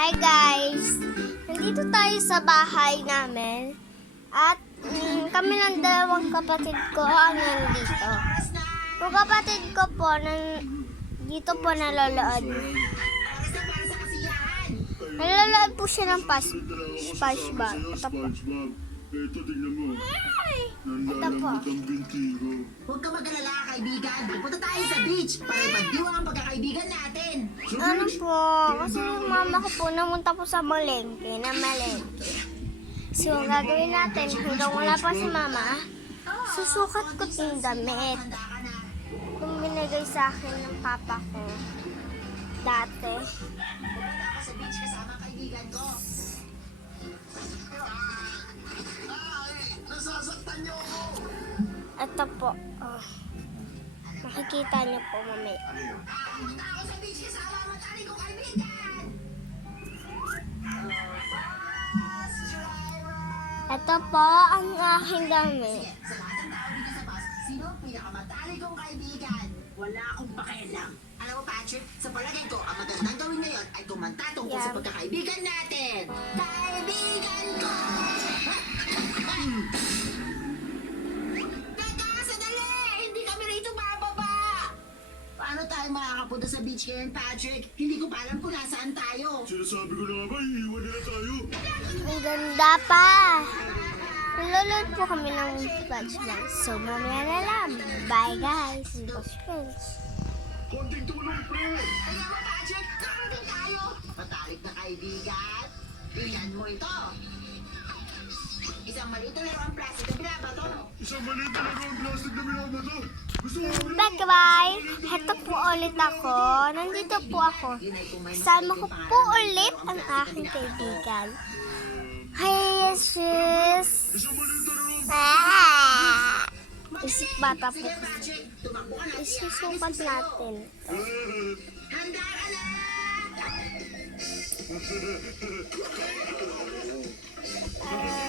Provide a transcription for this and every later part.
Hi guys! Nandito tayo sa bahay namin at kami ng dalawang kapatid ko ang nandito. Yung kapatid ko po dito po nalolood. Nalolood po siya ng SpongeBob. Ito po. Ito, tingnan mo. Ito po. Huwag ka mag-alala, kaibigan. Punta tayo sa beach para ipagdiwang ang pagkakaibigan natin. Ano po? Kasi yung mama ko po namunta po sa malengke. So, ang gagawin natin, hanggang wala pa si mama, susukat ko yung damit. Yung binigay sa akin ng papa ko dati. Punta ako sa beach kasama ang kaibigan ko. Nasasaktan niyo ako! Ito po. Makikita niyo po mamaya. Punta ako sa beach kasama ang matalik kong kaibigan! Ito po ang aking damit. Sa lahat ng tao dito sa bus, sino ang pinakamatalik kong kaibigan? Wala akong pakialam. Alam mo, Patrick, sa palagay ko, ang magandang gawin ngayon ay kumanta tungkol sa pagkakaibigan natin. Kaibigan ko! Teka, sandali! Hindi kami rito bababa! Paano tayo makakapunta sa beach ngayon, Patrick? Hindi ko pa alam kung nasaan tayo. Sinasabi ko na nga ba, iiwan nila tayo. Ang ganda pa. Nalulod po kami ng SpongeBob. So, mamaya na lang. Bye guys. Best friends. Konting tulong, pre. Kaya mo, Patrick, nakarating tayo. Matalik na kaibigan. Tingnan mo ito. Isang maliit na laruang plastic na binabato. Isang maliit na laro ang plastic na binabato. Gusto mo ba? Bye bye. Heto po ulit ako. Nandito po ako. Kasama ko po ulit ang aking kaibigan. Hi, sis. Isang maliit na laro. Isip bata po. Sige, Patrick, tumakbo ka na. Isusukat natin. Handa ka na!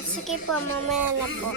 Sige po, mamaya na po.